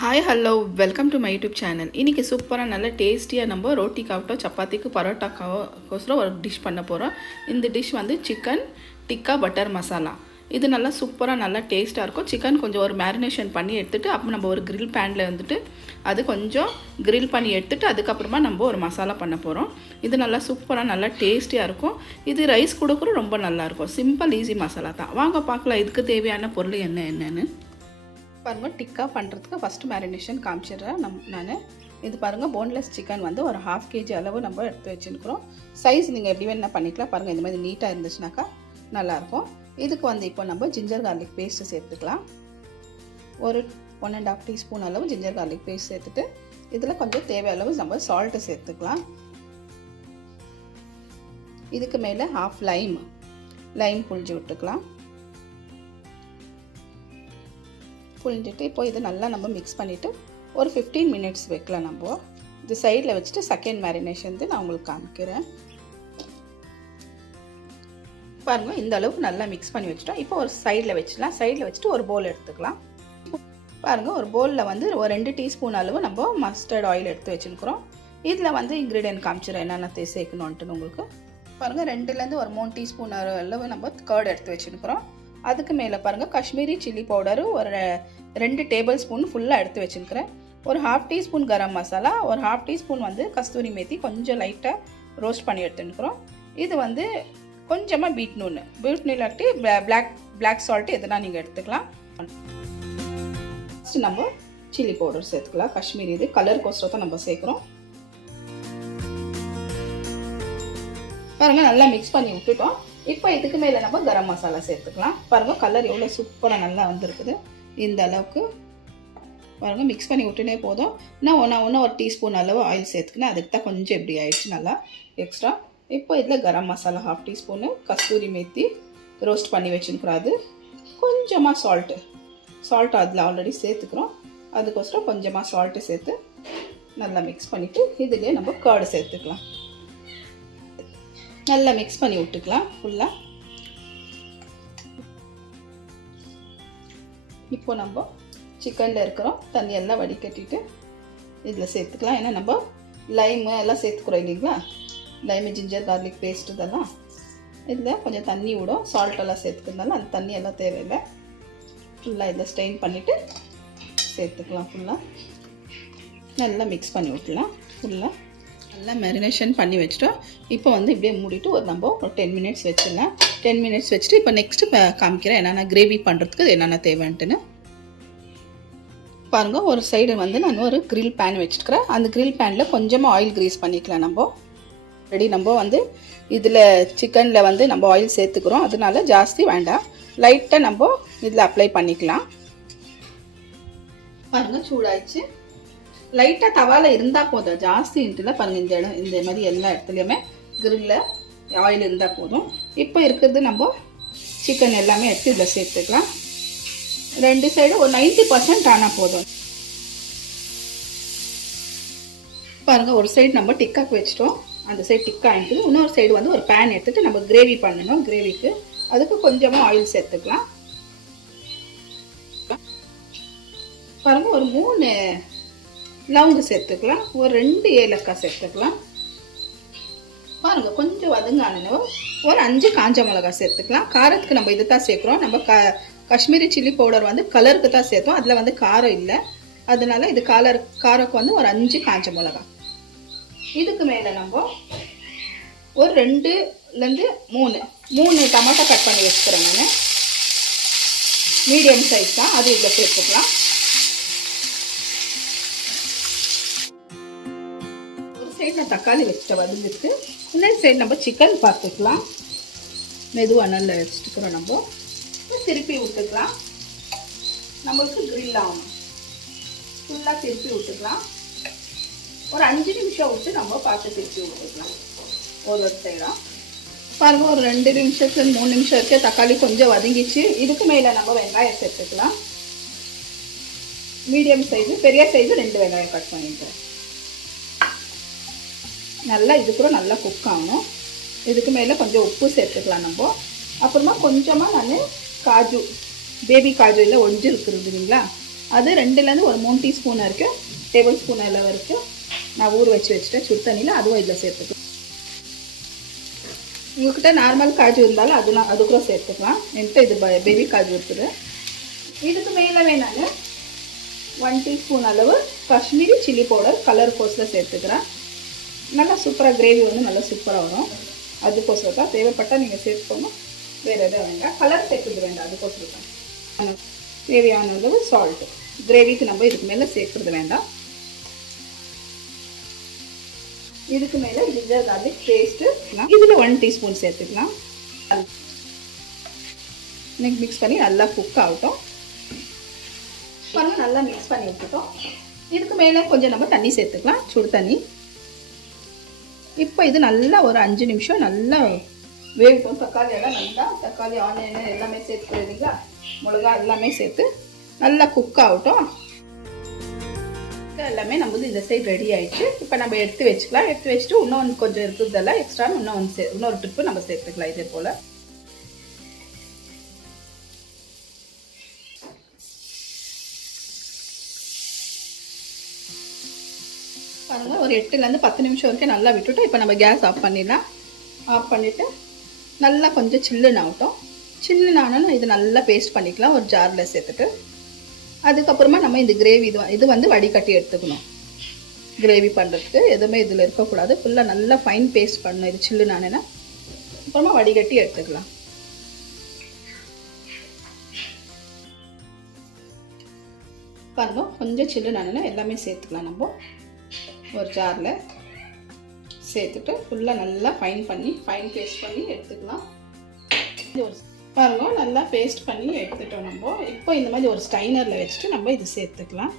Hi hello welcome to my YouTube channel. இன்றைக்கி சூப்பராக நல்ல டேஸ்டியாக நம்ம ரோட்டிக்காகட்டோ சப்பாத்திக்கு பரோட்டாக்காவோசரம் ஒரு டிஷ் பண்ண போகிறோம். இந்த டிஷ் வந்து சிக்கன் டிக்கா பட்டர் மசாலா. இது நல்லா சூப்பராக நல்லா டேஸ்ட்டாக இருக்கும். சிக்கன் கொஞ்சம் ஒரு மேரினேஷன் பண்ணி எடுத்துகிட்டு அப்புறம் நம்ம ஒரு கிரில் பேனில் வந்துட்டு அது கொஞ்சம் கிரில் பண்ணி எடுத்துகிட்டு அதுக்கப்புறமா நம்ம ஒரு மசாலா பண்ண போகிறோம். இது நல்லா சூப்பராக நல்லா டேஸ்டியாக இருக்கும். இது ரைஸ் கூட கூட ரொம்ப நல்லாயிருக்கும். சிம்பிள் ஈஸி மசாலா தான். வாங்க பார்க்கலாம் இதுக்கு தேவையான பொருள் என்னென்னு பாருங்கள். டிக்கா பண்ணுறதுக்கு ஃபஸ்ட்டு மேரினேஷன் காமிச்சிடுறேன் நான். இது பாருங்கள், போன்லெஸ் சிக்கன் வந்து ஒரு 1/2 kg அளவு நம்ம எடுத்து வச்சுருக்கிறோம். சைஸ் நீங்கள் எப்படி வேணால் பண்ணிக்கலாம். பாருங்கள், இந்த மாதிரி நீட்டாக இருந்துச்சுனாக்கா நல்லாயிருக்கும். இதுக்கு வந்து இப்போ நம்ம ஜிஞ்சர் கார்லிக் பேஸ்ட்டு சேர்த்துக்கலாம். ஒரு 1.5 டீஸ்பூன் அளவு ஜிஞ்சர் கார்லிக் பேஸ்ட் சேர்த்துட்டு இதில் கொஞ்சம் தேவை அளவு நம்ம சால்ட்டு சேர்த்துக்கலாம். இதுக்கு மேலே 1/2 லைம் புழிஞ்சு விட்டுக்கலாம். புழிஞ்சிட்டு இப்போ இது நல்லா நம்ம மிக்ஸ் பண்ணிவிட்டு ஒரு 15 மினிட்ஸ் வைக்கலாம். நம்ம இது சைடில் வச்சுட்டு செகண்ட் மேரினேஷன் நான் உங்களுக்கு காமிக்கிறேன். பாருங்கள், இந்த அளவுக்கு நல்லா மிக்ஸ் பண்ணி வச்சுட்டோம். இப்போ ஒரு சைடில் வச்சுக்கலாம். சைடில் வச்சுட்டு ஒரு பவுல் எடுத்துக்கலாம். பாருங்கள், ஒரு பவுலில் வந்து ஒரு 2 டீஸ்பூன் அளவு நம்ம மஸ்டர்ட் ஆயில் எடுத்து வச்சுருக்கிறோம். இதில் வந்து இன்க்ரீடியன்ட் காமிச்சிடறேன் என்னென்ன சேர்க்கணுன்ட்டு உங்களுக்கு. பாருங்கள், 2லேருந்து ஒரு 3 டீஸ்பூன் அளவு நம்ம கர்ட் எடுத்து வச்சுருக்கிறோம். அதுக்கு மேலே பாருங்கள், காஷ்மீரி சில்லி பவுடரு ஒரு 2 டேபிள் ஸ்பூன் ஃபுல்லாக எடுத்து வச்சுருக்கிறேன். ஒரு 1/2 டீஸ்பூன் கரம் மசாலா, ஒரு 1/2 டீஸ்பூன் வந்து கஸ்தூரி மேத்தி கொஞ்சம் லைட்டாக ரோஸ்ட் பண்ணி எடுத்துக்கிறோம். இது வந்து கொஞ்சமாக பீட் நூன் இல்லாட்டி பிளாக் சால்ட்டு எதுனா நீங்கள் எடுத்துக்கலாம். ஃபஸ்ட்டு நம்ம சில்லி பவுடர் சேர்த்துக்கலாம். காஷ்மீரி இது கலருக்கோசரம் தான் நம்ம சேர்க்குறோம். பாருங்கள், நல்லா மிக்ஸ் பண்ணி விட்டுட்டோம். இப்போ இதுக்கு மேலே நம்ம கரம் மசாலா சேர்த்துக்கலாம். பாருங்கள், கலர் எவ்வளோ சூப்பராக நல்லா வந்துருக்குது. இந்த அளவுக்கு பாருங்கள், மிக்ஸ் பண்ணி விட்டுனே போதும். நான் ஒன்று ஒரு டீஸ்பூன் அளவு ஆயில் சேர்த்துக்கினேன். அதுக்கு தான் கொஞ்சம் இப்படி ஆயிடுச்சு நல்லா எக்ஸ்ட்ரா. இப்போ இதில் கரம் மசாலா 1/2 டீஸ்பூனு, கஸ்தூரி மேத்தி ரோஸ்ட் பண்ணி வச்சுருக்குறோம். அது கொஞ்சமாக சால்ட்டு அதில் ஆல்ரெடி சேர்த்துக்கிறோம். அதுக்கோசரம் கொஞ்சமாக சால்ட்டு சேர்த்து நல்லா மிக்ஸ் பண்ணிவிட்டு இதுலேயே நம்ம கர்டு சேர்த்துக்கலாம். நல்லா மிக்ஸ் பண்ணி விட்டுக்கலாம் ஃபுல்லாக. இப்போ நம்ம சிக்கனில் இருக்கிறோம் தண்ணியெல்லாம் வடிகட்டிட்டு இதில் சேர்த்துக்கலாம். ஏன்னா நம்ம லைமு எல்லாம் சேர்த்துக்கிறோம் இல்லைங்களா, லைமு ஜிஞ்சர் கார்லிக் பேஸ்ட் இதெல்லாம். இதில் கொஞ்சம் தண்ணி விடும், சால்ட்டெல்லாம் சேர்த்துக்கிறதுனால அந்த தண்ணியெல்லாம் தேவையில்லை. ஃபுல்லாக இதில் ஸ்ட்ரெயின் பண்ணிவிட்டு சேர்த்துக்கலாம். ஃபுல்லாக நல்லா மிக்ஸ் பண்ணி விட்டுலாம். ஃபுல்லாக நல்லா மேரினேஷன் பண்ணி வச்சுட்டோம். இப்போ வந்து இப்படியே மூடிட்டு நம்ம ஒரு 10 மினிட்ஸ் வச்சிடலாம். 10 மினிட்ஸ் வச்சுட்டு இப்போ நெக்ஸ்ட்டு காமிக்கிறேன் என்னென்ன கிரேவி பண்ணுறதுக்கு என்னென்ன தேவைன்ட்டுன்னு. பாருங்கள், ஒரு சைடு வந்து நான் ஒரு கிரில் பேன் வச்சுருக்கிறேன். அந்த கிரில் பேனில் கொஞ்சமாக ஆயில் க்ரீஸ் பண்ணிக்கலாம். நம்ம வந்து இதில் சிக்கனில் வந்து நம்ம ஆயில் சேர்த்துக்கிறோம், அதனால ஜாஸ்தி வேண்டாம். லைட்டாக நம்ம இதில் அப்ளை பண்ணிக்கலாம். பாருங்கள், சூடாயிடுச்சு. லைட்டாக தவாவில் இருந்தால் போதும், ஜாஸ்தின்ட்டுல பாருங்கள். இந்த மாதிரி எல்லா இடத்துலையுமே கிரில்லில் ஆயில் இருந்தால் போதும். இப்போ இருக்கிறது நம்ம சிக்கன் எல்லாமே எடுத்து இதில் சேர்த்துக்கலாம். 2 சைடு ஒரு 90% ஆனால் போதும். பாருங்கள், ஒரு சைடு நம்ம டிக்காக்கு வச்சிட்டோம். அந்த சைடு டிக்கா ஆகிட்டு இன்னொரு சைடு வந்து ஒரு பேன் எடுத்துகிட்டு நம்ம கிரேவி பண்ணணும். கிரேவிக்கு அதுக்கு கொஞ்சமாக ஆயில் சேர்த்துக்கலாம். பாருங்கள், ஒரு 3 லவங்கு சேர்த்துக்கலாம். ஒரு 2 ஏலக்காய் சேர்த்துக்கலாம். பாருங்கள், கொஞ்சம் வதங்கானோ ஒரு 5 காஞ்ச மிளகாய் சேர்த்துக்கலாம். காரத்துக்கு நம்ம இது தான் சேர்க்குறோம். நம்ம காஷ்மீரி சில்லி பவுடர் வந்து கலருக்கு தான் சேர்த்தோம், அதில் வந்து காரம் இல்லை. அதனால இது காரக்கு வந்து ஒரு 5 காஞ்ச மிளகாய். இதுக்கு மேலே நம்ம ஒரு 2லேருந்து 3 டமாட்டோ கட் பண்ணி வச்சுக்கிறேன் நான். மீடியம் சைஸ் தான், அது இதில் சேர்த்துக்கலாம். சைடு நான் தக்காளி வச்சுட்டு வதங்கிட்டு இன்னொரு சைடு நம்ம சிக்கன் பார்த்துக்கலாம். மெதுவாக நல்லா வச்சுட்டுக்கிறோம். நம்ம திருப்பி விட்டுக்கலாம். நம்மளுக்கு கிரில் ஆகணும். ஃபுல்லாக திருப்பி விட்டுக்கலாம். ஒரு 5 நிமிஷம் விட்டு நம்ம பார்த்து திருப்பி விட்டுக்கலாம் ஒரு சைடாக. பாருங்கள், ஒரு 2 நிமிஷத்துலேருந்து 3 நிமிஷம் வரைக்கும் தக்காளி கொஞ்சம் வதங்கிச்சு. இதுக்கு மேலே நம்ம வெங்காயம் சேர்த்துக்கலாம். மீடியம் சைஸு, பெரிய சைஸு 2 வெங்காயம் கட் பண்ணிட்டேன். நல்லா இது கூட நல்லா குக் ஆகணும். இதுக்கு மேலே கொஞ்சம் உப்பு சேர்த்துக்கலாம் நம்ம. அப்புறமா கொஞ்சமாக நான் காஜு பேபி காஜு இல்லை ஒழிஞ்சு இருக்குது இல்லைங்களா, அது 2லேருந்து ஒரு 3 டீஸ்பூன் வரைக்கும் டேபிள் ஸ்பூன் அளவு வரைக்கும் நான் ஊற வச்சுட்டேன் சுடு தண்ணியில். அதுவும் இதில் சேர்த்துக்கலாம். உங்கள்கிட்ட நார்மல் காஜு இருந்தாலும் அது கூட சேர்த்துக்கலாம். என்கிட்ட இது பேபி காஜு இருக்குது. இதுக்கு மேலே வேணாங்க 1 டீஸ்பூன் அளவு காஷ்மீரி சில்லி பவுடர் கலர் கோஸில் சேர்த்துக்கிறேன். நல்லா சூப்பராக கிரேவி வந்து நல்லா சூப்பராக வரும். அதுக்கோசரம் தான் தேவைப்பட்டால் நீங்கள் சேர்த்துக்கோங்க. வேறு எதுவும் வேண்டாம், கலர் சேர்த்துக்க வேண்டாம். அதுக்கோசரம் தான் தேவையான அளவு சால்ட்டு. கிரேவிக்கு நம்ம இதுக்கு மேலே சேர்க்குறது வேண்டாம். இதுக்கு மேலே ஜிஞ்சர் கார்லிக் பேஸ்ட்டு இதில் 1 டீஸ்பூன் சேர்த்துக்கலாம். இன்னைக்கு மிக்ஸ் பண்ணி நல்லா குக் ஆகட்டும். பாருங்கள், நல்லா மிக்ஸ் பண்ணி விட்டுட்டோம். இதுக்கு மேலே கொஞ்சம் நம்ம தண்ணி சேர்த்துக்கலாம், சுடு தண்ணி. இப்போ இது நல்லா ஒரு 5 நிமிஷம் நல்லா வேகட்டும். தக்காளி எல்லாம் நல்லா தக்காளி ஆனியன் எல்லாமே சேர்த்துக்கிறீங்களா, மிளகா எல்லாமே சேர்த்து நல்லா குக் ஆகட்டும். எல்லாமே நம்மளுக்கு இந்த சைடு ரெடி ஆகிடுச்சு. இப்போ நம்ம எடுத்து வச்சுக்கலாம். எடுத்து வச்சுட்டு இன்னொன்று கொஞ்சம் இருக்கிறதெல்லாம் எக்ஸ்ட்ரா இன்னொரு ட்ரிப்பு நம்ம சேர்த்துக்கலாம். இதே போல் பாருங்கள், ஒரு 8லேருந்து 10 நிமிஷம் வரைக்கும் நல்லா விட்டுட்டோம். இப்போ நம்ம கேஸ் ஆஃப் பண்ணிடலாம். ஆஃப் பண்ணிவிட்டு நல்லா கொஞ்சம் சில்லுன்னு ஆகட்டும். சில்லுன்னு ஆனாலும் இது நல்லா பேஸ்ட் பண்ணிக்கலாம் ஒரு ஜாரில் சேர்த்துட்டு. அதுக்கப்புறமா நம்ம இந்த கிரேவி இது வந்து வடிகட்டி எடுத்துக்கணும். கிரேவி பண்ணுறதுக்கு எதுவுமே இதில் இருக்கக்கூடாது. ஃபுல்லாக நல்லா ஃபைன் பேஸ்ட் பண்ணணும். இது சில்லுன்னு ஆனேன்னா அப்புறமா வடிகட்டி எடுத்துக்கலாம். பாருங்க, கொஞ்சம் சில்லுன்னு ஆனேன்னா எல்லாமே சேர்த்துக்கலாம். நம்ம ஒரு ஜாரில் சேர்த்துட்டு ஃபுல்லாக நல்லா ஃபைன் பேஸ்ட் பண்ணி எடுத்துக்கலாம். பாருங்க, நல்லா பேஸ்ட் பண்ணி எடுத்துட்டோம். நம்ம இப்போ இந்த மாதிரி ஒரு ஸ்டைனரில் வச்சுட்டு நம்ம இது சேர்த்துக்கலாம்.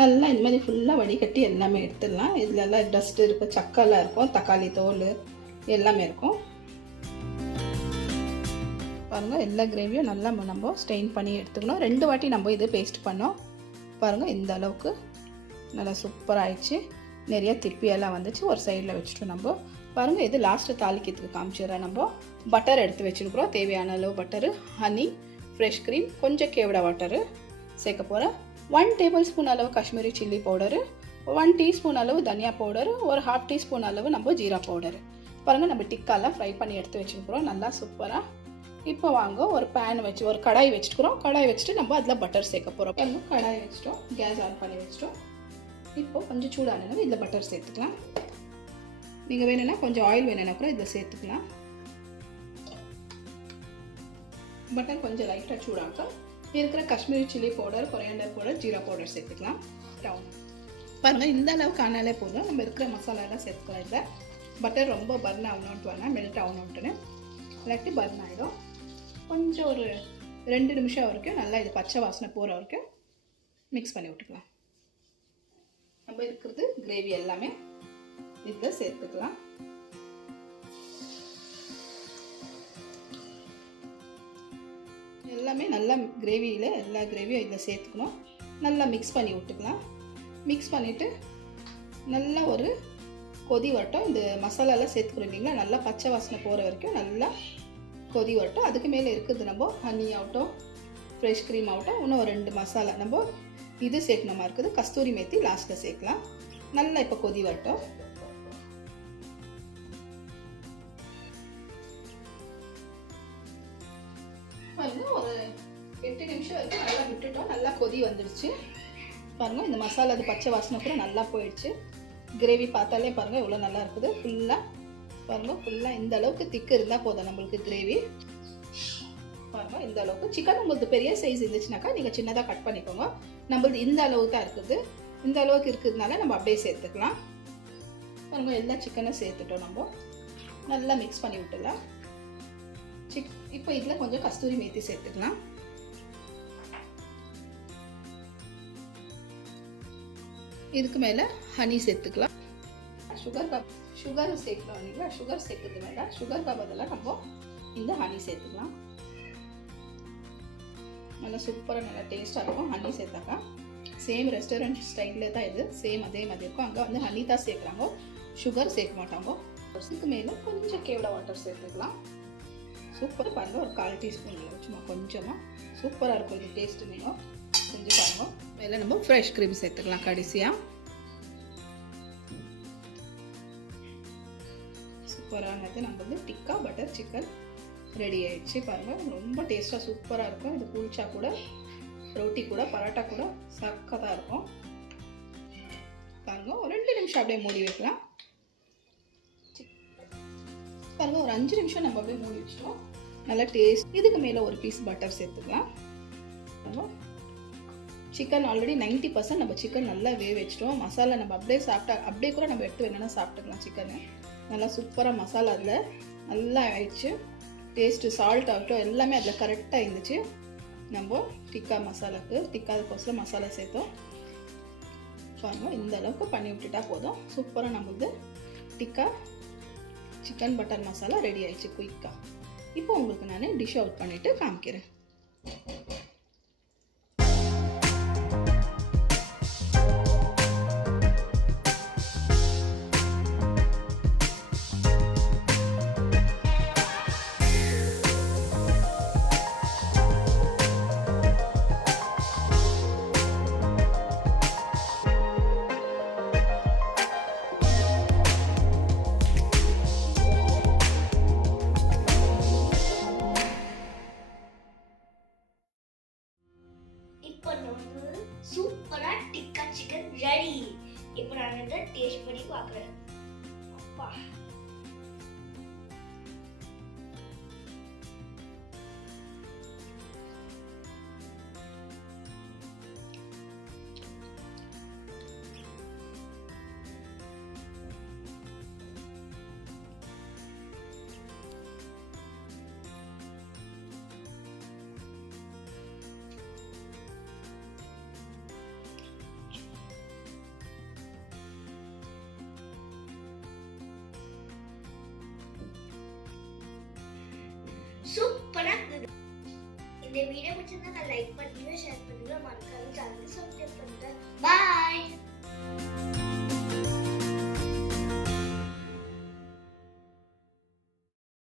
நல்லா இந்த மாதிரி ஃபுல்லாக வடிகட்டி எல்லாமே எடுத்துடலாம். இதில் எல்லாம் டஸ்ட் இருக்கும், சக்கெல்லாம் இருக்கும், தக்காளி தோல் எல்லாமே இருக்கும். பாருங்கள், எல்லா கிரேவியும் நல்லா நம்ம ஸ்டெயின் பண்ணி எடுத்துக்கணும். 2 வாட்டி நம்ம இது பேஸ்ட் பண்ணோம். பாருங்கள், இந்த அளவுக்கு நல்லா சூப்பராக ஆயிடுச்சு. நிறைய திப்பியெல்லாம் வந்துச்சு. ஒரு சைடில் வச்சுட்டோம். நம்ம பாருங்கள், இது லாஸ்ட்டு தாளிக்கிறதுக்கு காமிச்சிடுறேன். நம்ம பட்டர் எடுத்து வச்சுருக்குறோம். தேவையான அளவு பட்டரு, ஹனி, ஃப்ரெஷ் க்ரீம், கொஞ்சம் கேவடா வாட்டரு சேர்க்க போகிறேன். 1 டேபிள் ஸ்பூன் அளவு காஷ்மீரி சில்லி பவுடரு, 1 டீஸ்பூன் அளவு தனியா பவுடரு, ஒரு 1/2 டீஸ்பூன் அளவு நம்ம ஜீரா பவுடரு. பாருங்கள், நம்ம டிக்காலாம் ஃப்ரை பண்ணி எடுத்து வச்சுருக்குறோம். நல்லா சூப்பராக. இப்போ வாங்க, ஒரு பேன் வச்சு ஒரு கடாய் வச்சுக்கிறோம். கடாய் வச்சுட்டு நம்ம அதில் பட்டர் சேர்க்க போகிறோம். பாருங்கள், கடாய் வச்சுட்டோம், கேஸ் ஆன் பண்ணி வச்சுட்டோம். இப்போ கொஞ்சம் சூடானது இதில் பட்டர் சேர்த்துக்கலாம். நீங்கள் வேணும்னா கொஞ்சம் ஆயில் வேணும்னா கூட இதில் சேர்த்துக்கலாம். பட்டர் கொஞ்சம் லைட்டாக சூடாகும். இருக்கிற Kashmiri chilli powder, coriander powder, jeera powder சேர்த்துக்கலாம். பாருங்கள், இந்த அளவுக்கு ஆனாலே போதும். நம்ம இருக்கிற மசாலாலாம் சேர்த்துக்கலாம். இல்லை பட்டர் ரொம்ப பர்ன் ஆகணுன்ட்டு வேணால், மெல்ட் ஆகணுன்ட்டுன்னு இல்லாட்டி பர்ன் ஆகிடும். கொஞ்சம் ஒரு 2 நிமிஷம் வரைக்கும் நல்லா இது பச்சை வாசனை போகிற வரைக்கும் மிக்ஸ் பண்ணி விட்டுக்கலாம். நம்ம இருக்கிறது கிரேவி எல்லாமே இதில் சேர்த்துக்கலாம். எல்லாமே நல்லா கிரேவியில் எல்லா கிரேவியும் இதில் சேர்த்துக்கணும். நல்லா மிக்ஸ் பண்ணி விட்டுக்கலாம். மிக்ஸ் பண்ணிவிட்டு நல்லா ஒரு கொதி வரட்டும். இந்த மசாலாலாம் சேர்த்துக்கிறோம் இல்லைங்களா, நல்லா பச்சை வாசனை போகிற வரைக்கும் நல்லா கொதி வரட்டும். அதுக்கு மேலே இருக்குது நம்ம ஹனி ஆகட்டும், ஃப்ரெஷ் க்ரீம் ஆகட்டும், இன்னும் ஒரு 2 மசாலா நம்ம இது சேர்க்கணுமா இருக்குது. கஸ்தூரி மேத்தி லாஸ்ட்டில் சேர்க்கலாம். நல்லா இப்போ கொதி வரட்டும். பாருங்கள், ஒரு 8 நிமிஷம் வரைக்கும் நல்லா விட்டுட்டோம். நல்லா கொதி வந்துடுச்சு. பாருங்கள், இந்த மசாலா அது பச்சை வாசனை கூட நல்லா போயிடுச்சு. கிரேவி பார்த்தாலே பாருங்கள் எவ்வளோ நல்லா இருக்குது. ஃபுல்லாக பாருங்கள், ஃபுல்லாக இந்த அளவுக்கு திக்கு இருந்தால் போதும் நம்மளுக்கு கிரேவி. பாருங்கள், இந்த அளவுக்கு. சிக்கன் உங்களுக்கு பெரிய சைஸ் இருந்துச்சுனாக்கா நீங்கள் சின்னதாக கட் பண்ணிக்கோங்க. நம்மளுக்கு இந்த அளவுக்கு தான் இருக்குது. இந்த அளவுக்கு இருக்கிறதுனால நம்ம அப்படியே சேர்த்துக்கலாம். பாருங்கள், எல்லா சிக்கனும் சேர்த்துட்டோம். நம்ம நல்லா மிக்ஸ் பண்ணி விட்டுலாம். இப்போ இதில் கொஞ்சம் கஸ்தூரி மேத்தி சேர்த்துக்கலாம். இதுக்கு மேலே ஹனி சேர்த்துக்கலாம். சுகர் சேர்க்கலாம் இல்லைங்களா, சுகர் சேர்க்கறது வேண்டாம். சுகருக்கு பதிலாக நம்ம இந்த ஹனி சேர்த்துக்கலாம். நல்லா சூப்பராக நல்லா டேஸ்ட்டாக இருக்கும். ஹனி சேர்த்தாக்கா சேம் ரெஸ்டாரண்ட் ஸ்டைலில் தான் இது சேம் அதே மாதிரி இருக்கும். அங்கே வந்து ஹனி தான் சேர்க்குறாங்க, சுகர் சேர்க்க மாட்டாங்க. இதுக்கு மேலே கொஞ்சம் கேவடா வாட்டர் சேர்த்துக்கலாம். சூப்பராக பாருங்கள், ஒரு 1/4 டீஸ்பூன் சும்மா கொஞ்சமாக சூப்பராக இருக்கும் இது டேஸ்ட்டு. நீங்கள் செஞ்சு பாருங்க. மேலே நம்ம ஃப்ரெஷ் க்ரீம் சேர்த்துக்கலாம் கடைசியாக. சூப்பரானது நம்மளது டிக்கா பட்டர் சிக்கன் ரெடி ஆயிடுச்சு. பாருங்கள், ரொம்ப டேஸ்ட்டாக சூப்பராக இருக்கும். இது குளிச்சா கூட, ரொட்டி கூட, பரோட்டா கூட சக்கதாக இருக்கும். பாருங்க, ஒரு 2 நிமிஷம் அப்படியே மூடி வைக்கலாம். பாருங்க, ஒரு 5 நிமிஷம் நம்ம அப்படியே மூடி வச்சிட்டோம். நல்லா டேஸ்ட். இதுக்கு மேலே ஒரு பீஸ் பட்டர் சேர்த்துக்கலாம். சிக்கன் ஆல்ரெடி 90% நம்ம சிக்கன் நல்லா வேக வச்சிட்டோம். மசாலா நம்ம அப்படியே சாப்பிட்டா, அப்படியே கூட நம்ம எடுத்து வேணும்னா சாப்பிட்டுக்கலாம். சிக்கனை நல்லா சூப்பராக மசாலா அதில் நல்லா ஆயிடுச்சு. டேஸ்ட்டு, சால்ட் ஆகட்டும் எல்லாமே அதில் கரெக்டாக இருந்துச்சு. நம்ம டிக்கா மசாலாவுக்கு, டிக்காவுக்கோசரம் மசாலா சேர்த்தோம். பாருங்கள், இந்த அளவுக்கு பண்ணி விட்டுட்டா போதும். சூப்பராக நம்மளுக்கு tikka chicken butter masala ready ஆயிடுச்சு குயிக்காக. இப்போ உங்களுக்கு நான் டிஷ் அவுட் பண்ணிவிட்டு காமிக்கிறேன். இப்போ நம்ம சூப்பரா டிக்கா சிக்கன் ரெடி. இப்போ நான் இதை டேஸ்ட் பண்ணி பார்க்குறேன். அப்பா, சூப்பரா இருக்குது. இந்த வீடியோ பிடிச்சிருந்தா லைக் பண்ணுங்க, ஷேர் பண்ணுங்க, மறக்காம சேனலை சப்ஸ்கிரைப் பண்ணுங்க. பாய்.